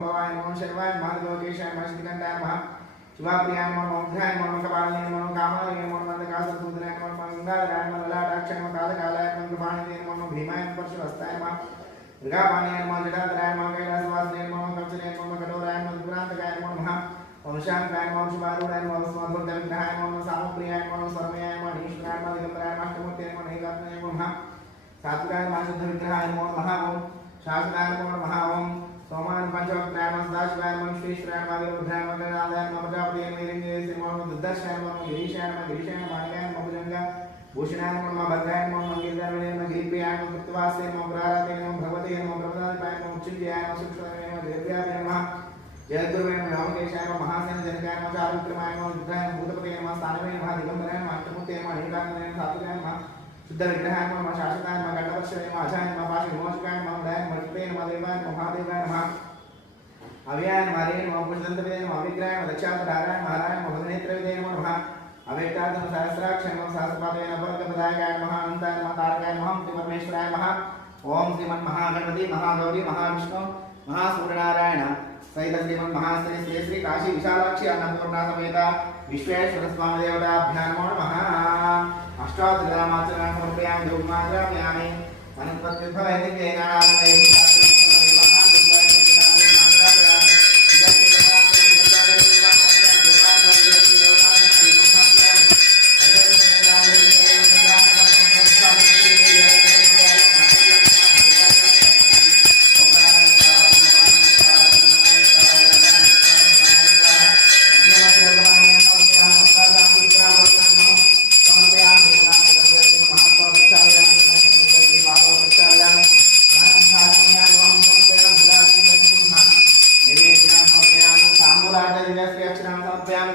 भवाय नमो शर्वाय माधवकेशाय मणिकंठाय नमः शिवाप्रियाय नमो मोक्षाय नमो कपालिने नमो कामाय नमो मंदकासुरसूदनाय नमो मंगलाय नमो ललाटाक्षाय नमो कालकालाय नमो कृपाणिते नमो भीमाय नमो परशुहस्ताय नमः मृगापाणिये नमो जटाधराय नमो कैलासवासिने नमो कवचने नमो कठोराय नमो दुरान्तकाय नमो नमः वंशांकाय नमो शुभारूढाय नमो स्मृतविग्रहाय नमो सामप्रियाय नमो सर्वमयाय नमो ईश्वराय नमो दिगंबराय नमो अष्टमूर्ते नमो नैकात्मने नमो नमः सात्विकाय नमो शुद्धविग्रहाय नमो नमः ओम शासनाय नमो नमः ओम सोमान पंचवक्त्राय नमः सदाशिवाय नमः श्रीश्वराय नमः वीरभद्राय नमः गणाधाय नमः प्रजापतये नमः हिरण्येश्वराय नमः दुर्दर्शनाय नमः गिरीशाय नमः माणिकाय नमः भुजंगा भूषणाय नमः भद्राय नमः मंगलदाय नमः गिरिप्रियाय नमः कृतवासे नमः पुराराते नमः भगवते नमः प्रभुदाय नमः उच्चित्याय नमः सुक्षराय नमः देव्याय नमः जयगुरुवे नमः रामकेशाय नमः महासेन जनकाय नमः चारुक्रमाय नमः रुद्राय नमः भूतपते नमः स्थानवे नमः दिगंबराय नमः अष्टमूर्ते नमः अनेकात्मने नमः सात्विकाय नमः शुद्ध विग्रहाय नमः शासकाय नमः गणपतये नमः अजाय नमः पाशविमोचकाय नमः उदयाय नमः कृपे नमः देवाय नमः महादेवाय नमः अव्याय नमः हरे नमः पुष्पदन्तवे नमः अविग्रहाय नमः दक्षावताराय नमः हराय नमः भगवनेत्रविदे नमो नमः अवेक्ताय नमः सहस्राक्षाय नमः सहस्रपादये नमः परमपदाय नमः अनन्ताय नमः तारकाय नमः परमेश्वराय नमः ओम श्रीमन्महागणपति महागौरी महाविष्णु महासूर्यनारायण सहित श्रीमन्महाश्री श्री श्री काशी विशालाक्षी अन्नपूर्णा समेत विश्वेश्वर स्वामी देवताभ्यां नमो नमः अष्टादशनामाचरणं समर्पयामि धूपमाग्रापयामि अनन्तपत्युद्भवैति ज्ञानानन्दे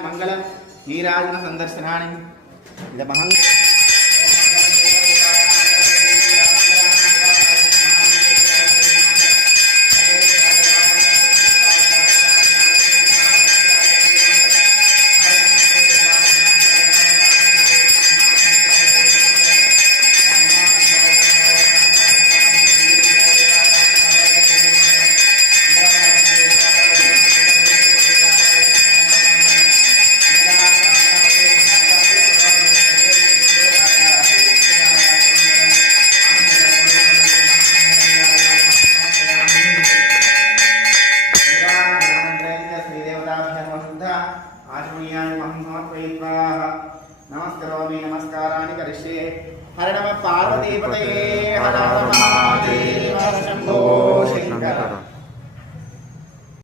मंगलम नीराजन संदर्शनानि इदमहं नमस्काराणि करिष्ये हर नमः पार्वतीपतये हर नमः